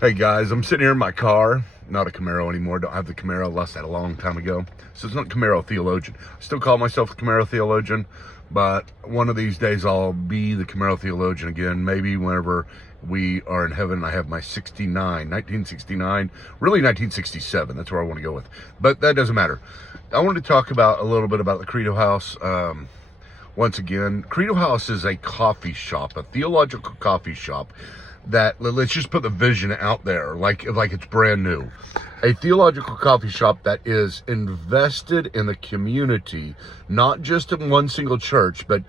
Hey guys, I'm sitting here in my car. Not a Camaro anymore. Don't have the Camaro. Lost that a long time ago. So it's not Camaro theologian. I still call myself a Camaro theologian, but one of these days I'll be the Camaro theologian again. Maybe whenever we are in heaven. I have my 1969, really 1967. That's where I want to go with. But that doesn't matter. I wanted to talk about a little bit about the Credo House. Once again, Credo House is a coffee shop, a theological coffee shop that, let's just put the vision out there like it's brand new. A theological coffee shop that is invested in the community, not just in one single church, but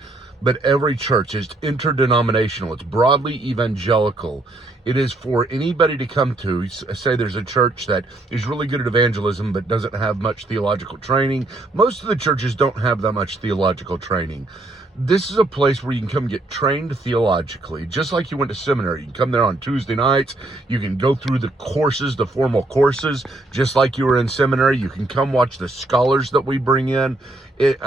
every church. Is interdenominational. It's broadly evangelical. It is for anybody to come to. Say there's a church that is really good at evangelism but doesn't have much theological training. Most of the churches don't have that much theological training. This is a place where you can come get trained theologically, just like you went to seminary. You can come there on Tuesday nights. You can go through the courses, the formal courses, just like you were in seminary. You can come watch the scholars that we bring in. It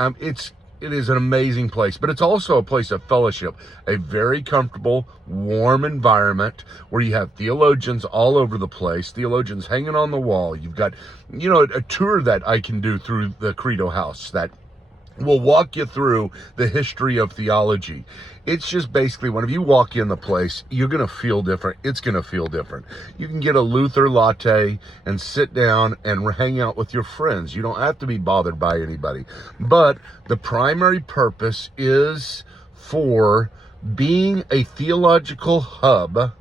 is an amazing place, but it's also a place of fellowship, a very comfortable, warm environment where you have theologians all over the place, theologians hanging on the wall. You've got, a tour that I can do through the Credo House that will walk you through the history of theology. It's just basically, whenever you walk in the place, you're going to feel different. It's going to feel different. You can get a Luther latte and sit down and hang out with your friends. You don't have to be bothered by anybody. But the primary purpose is for being a theological hub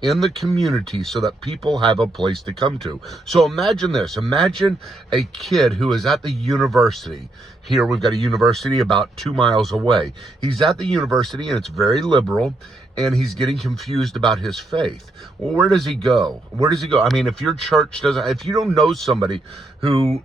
in the community so that people have a place to come to. So imagine this. Imagine a kid who is at the university. Here we've got a university about 2 miles away. He's at the university and it's very liberal, and he's getting confused about his faith. Well, where does he go? Where does he go? I mean, if your church doesn't, if you don't know somebody who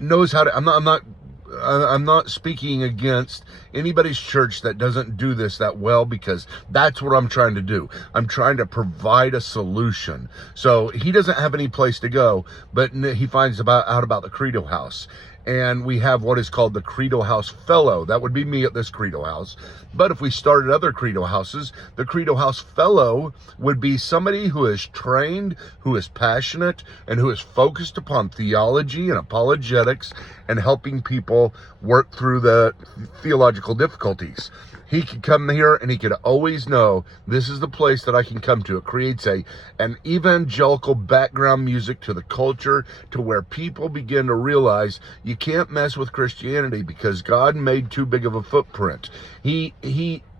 knows how to, I'm not speaking against anybody's church that doesn't do this that well, because that's what I'm trying to do. I'm trying to provide a solution. So he doesn't have any place to go, but he finds out about the Credo House. And we have what is called the Credo House Fellow. That would be me at this Credo House. But if we started other Credo Houses, the Credo House Fellow would be somebody who is trained, who is passionate, and who is focused upon theology and apologetics and helping people work through the theological difficulties. He could come here and he could always know this is the place that I can come to. It creates an evangelical background music to the culture, to where people begin to realize you can't mess with Christianity because God made too big of a footprint. He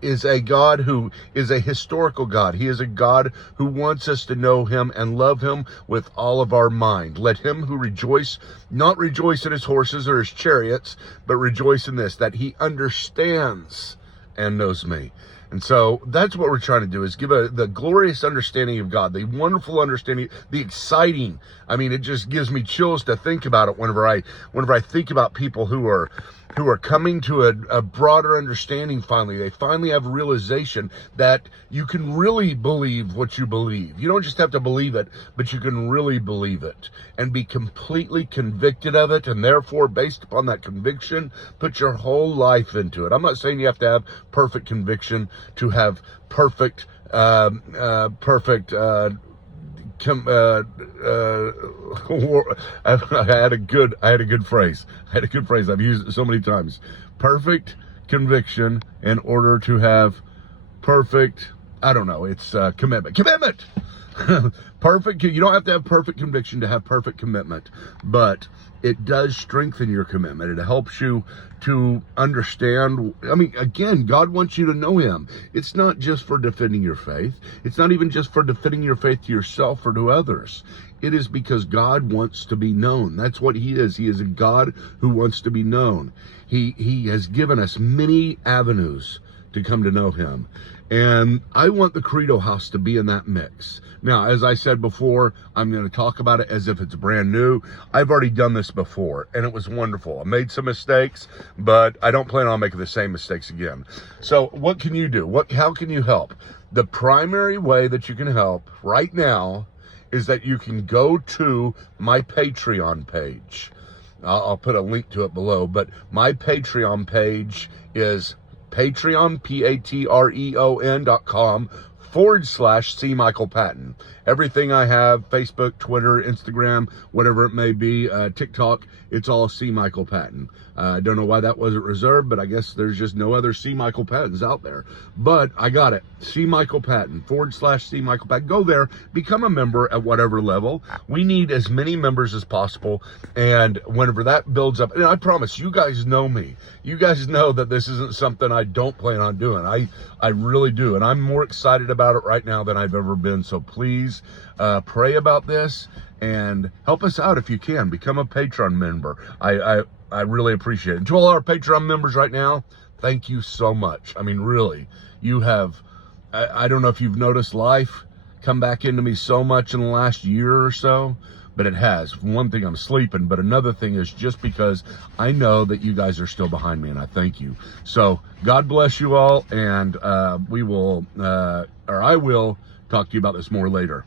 is a God who is a historical God. He is a God who wants us to know him and love him with all of our mind. Let him who rejoice, not rejoice in his horses or his chariots, but rejoice in this, that he understands and knows me. And so that's what we're trying to do, is give the glorious understanding of God, the wonderful understanding, the exciting. I mean, it just gives me chills to think about it whenever I think about people who are coming to a broader understanding finally. They finally have a realization that you can really believe what you believe. You don't just have to believe it, but you can really believe it and be completely convicted of it, and therefore, based upon that conviction, put your whole life into it. I'm not saying you have to have perfect conviction to have perfect I had a good phrase. I've used it so many times. Perfect conviction in order to have perfect, it's commitment. Perfect. You don't have to have perfect conviction to have perfect commitment, but it does strengthen your commitment. It helps you to understand. I mean, again, God wants you to know him. It's not just for defending your faith. It's not even just for defending your faith to yourself or to others. It is because God wants to be known. That's what he is. He is a God who wants to be known. He has given us many avenues to come to know him. And I want the Credo House to be in that mix. Now, as I said before, I'm going to talk about it as if it's brand new. I've already done this before, and it was wonderful. I made some mistakes, but I don't plan on making the same mistakes again. So what can you do? How can you help? The primary way that you can help right now is that you can go to my Patreon page. I'll put a link to it below, but my Patreon page is Patreon, Patreon.com /C Michael Patton. Everything I have, Facebook, Twitter, Instagram, whatever it may be, TikTok, it's all C Michael Patton. I don't know why that wasn't reserved, but I guess there's just no other C Michael Pattons out there. But I got it. C Michael Patton, /C Michael Patton. Go there, become a member at whatever level. We need as many members as possible. And whenever that builds up, and I promise you guys know me. You guys know that this isn't something I don't plan on doing. I really do. And I'm more excited about it right now than I've ever been. So please pray about this and help us out if you can. Become a Patreon member. I really appreciate it. And to all our Patreon members right now, thank you so much. I mean, really, you have, I don't know if you've noticed life come back into me so much in the last year or so, but it has. One thing, I'm sleeping, but another thing is just because I know that you guys are still behind me, and I thank you. So God bless you all, and I will talk to you about this more later.